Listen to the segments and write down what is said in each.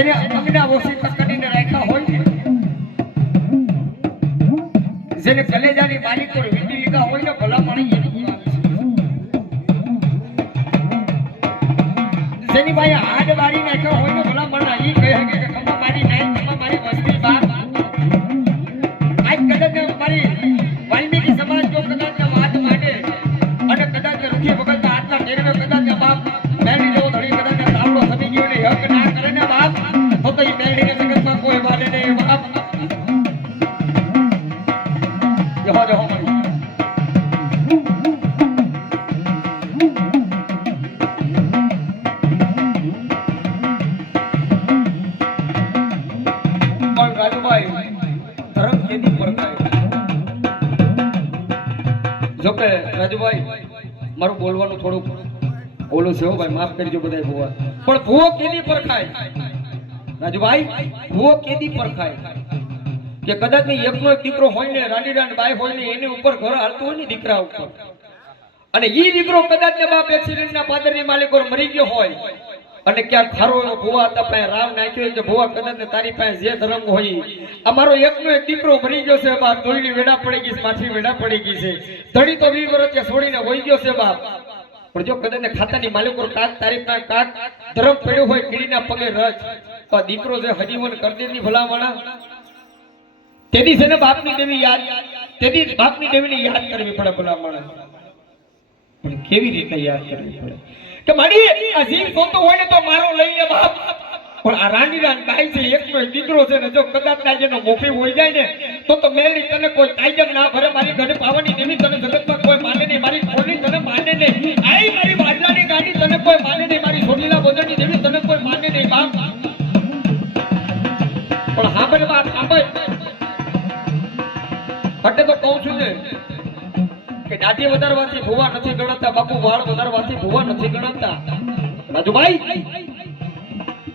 જેને અમીના ઓછી પકડીને રાખ્યા હોય જેને કલેજાની માલિક પર વીંટી લીધા હોય ને ભલા માણી જેની ભાઈ હાડ બારી નાખ્યો હોય ને ભલા માણા ઈ કહે કે ખમા મારી નાઈ ખમા મારી વસ્તી બાપ આજ કદાચ મારી વાલ્મીકી સમાજ જો કદાચ વાત માંડે અને કદાચ રૂખી ભગત આટલા ટેરવે કદાચ બાપ મેળી જેવો ધડી કદાચ તાવડો સમી ગયો ને હક ના કરે ને બાપ તો ઈ મેળીને જગતમાં કોઈ વાલે નહીં બાપ જહો જહો જોકે રાજુભાઈ મારું બોલવાનું થોડુંક ઓલું છે ભાઈ માફ કરજો બધા ભુવા પણ ભુવો કેદી પરખાય રાજુભાઈ ભુવો કેદી પરખાય કે કદાચ ની એકનો એક દીકરો હોય ને રાની રાન બાઈ હોય ને એની ઉપર ઘર હાલતું હોય ને દીકરા ઉપર અને ઈ દીકરો કદાચ ને બાપ એક્સિડન્ટ ના પાદરની માલિક મરી ગયો હોય અને ક્યાંક ખારો એવો ભુવા હતા પાસે રાવ નાખ્યો કે ભુવા કદાચ ને તારી પાસે જે ધર્મ હોય અમારો એકનો એક દીકરો મરી ગયો છે બાપ ધોઈની વેડા પડી ગઈ છે માછી વેડા પડી ગઈ છે ધડી તો 20 વર્ષ છોડીને વહી ગયો છે બાપ પણ જો કદાચ ને ખાતાની માલિકો કાક તારી પાસે કાક ધર્મ પડ્યો હોય કીડીના પગે રચ તો દીકરો જે હજીવન કરતી ની ભલામણા તેદી છે ને બાપની દેવી યાદ તેદી બાપની દેવીને યાદ કરવી પડે ભલામણા પણ કેવી રીતે યાદ કરવી પડે કે મારી આ જીવ સોતો હોય ને તો મારો લઈ લે બાપ પણ આ રાની રાન બાઈ છે એકનો એક દીકરો છે ને જો કદાચ તાજેનો મોફી હોય જાય ને તો મેલી તને કોઈ તાજમ ના ભરે મારી ઘરે પાવાની દેવી તને જગતમાં કોઈ માને નહીં મારી ખોલી તને માને નહીં આઈ મારી વાજલાની ગાડી તને કોઈ માને નહીં મારી સોનીલા બોદરની દેવી તને કોઈ માને નહીં બાપ પણ હાંભળ વાત હાંભળ એટલે તો કહું છું ને કે દાઢી વધારવાથી ભુવા નથી ગણતા બાપુ વાળ વધારવાથી ભુવા નથી ગણતા રાજુભાઈ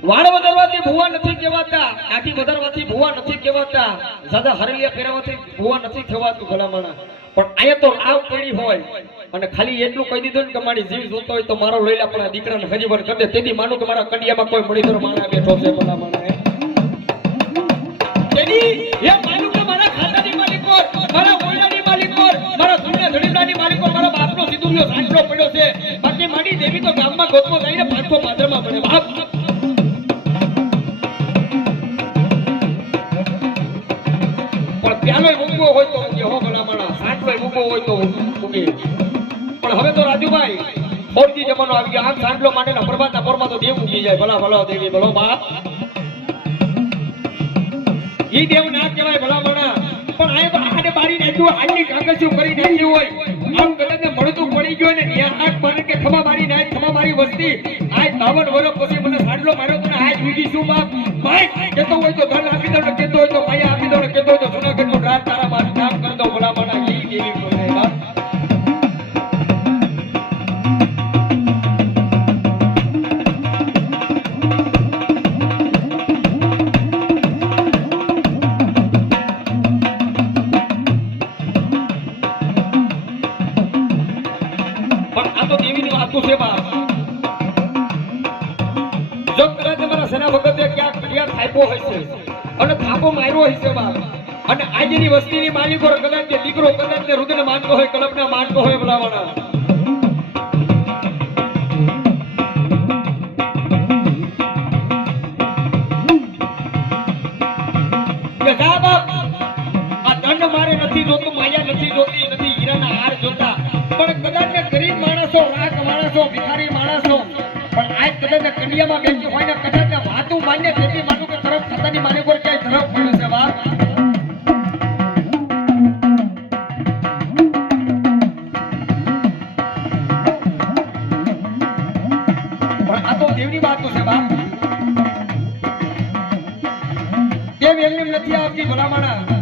વાળ વધારવાથી ભુવા નથી કહેવાતા દાઢી વધારવાથી ભુવા નથી કહેવાતા સાદા હરેલિયા પહેરવાથી ભુવા નથી થવાતું ભલામણા પણ આયા તો આવ પડી હોય અને ખાલી એટલું કહી દીધું ને કે મારી જીવ જોતો હોય તો મારો લઈ લે પણ દીકરાને હજીવન કરી દે તેથી માનું કે મારા કડિયામાં કોઈ મળી માણા બેઠો છે ભલામણા તેની એ માનું કે મારા ખાતાની માલિકો મારા ઓળાની માલિકો મારા ધુણના ધડીલાની માલિકો મારા બાપનો સિંદુરિયો સાંટલો પડ્યો છે બાકી મારી દેવી તો ગામમાં ગોતવો જઈને 500 પાદરમાં બને બાપ પણ પ્યાલોય મૂકવો હોય તો મૂકે હો ભલામણા સાંટલોય મૂકવો હોય તો મૂકે પણ હવે તો રાજુભાઈ ફોરજી જમાનો આવી ગયો આમ સાંટલો માંડેલા પ્રભાતના પોરમાં તો દેવ મૂકી જાય ભલા ભલા દેવી ભલો બાપ ઈ દેવ ના કહેવાય ભલામણા પણ આને બારી નાખ્યું આની કાગળિયું કરી નાખ્યું હોય આમ કદાચ મળતું પડી ગયો ને ત્યાં આંખ મારે કે ખમા મારી નાય ખમા મારી વસ્તી આજ 52 વર્ષ પછી મને સાંડલો માર્યો તને આજ ઉગી શું બાપ ભાઈ કેતો હોય તો ધન આપી દો ને કેતો હોય તો માયા આપી દો ને કેતો હોય તો જૂનાગઢનો રાત તારા મારું નામ કરી દો ભલામણા ઈ દેવી બોલે બાપ અને થાપો માર્યો હોય છે બાપ અને આજની વસ્તીની માલિકો કદાચ દીકરો કદાચ ને રુદન માનતો હોય કલ્પના માનતો હોય ભલામણા કે જા બાપ આ ધન મારે નથી જોતું માયા નથી જોતી નથી હીરાના હાર જોતા પણ કદાચ ને ગરીબ માણસો રાખ માણસો ભિખારી માણસો પણ આજ કદાચ કડિયામાં બેઠી હોય ને કદાચ વાતું માન્ય તેથી માનું કે તરફ ખાતાની માને પર ક્યાંય તરફ પડ્યું છે બાપ પણ આ તો દેવની વાત છે બાપ દેવ એમને નથી આવતી ભલામણા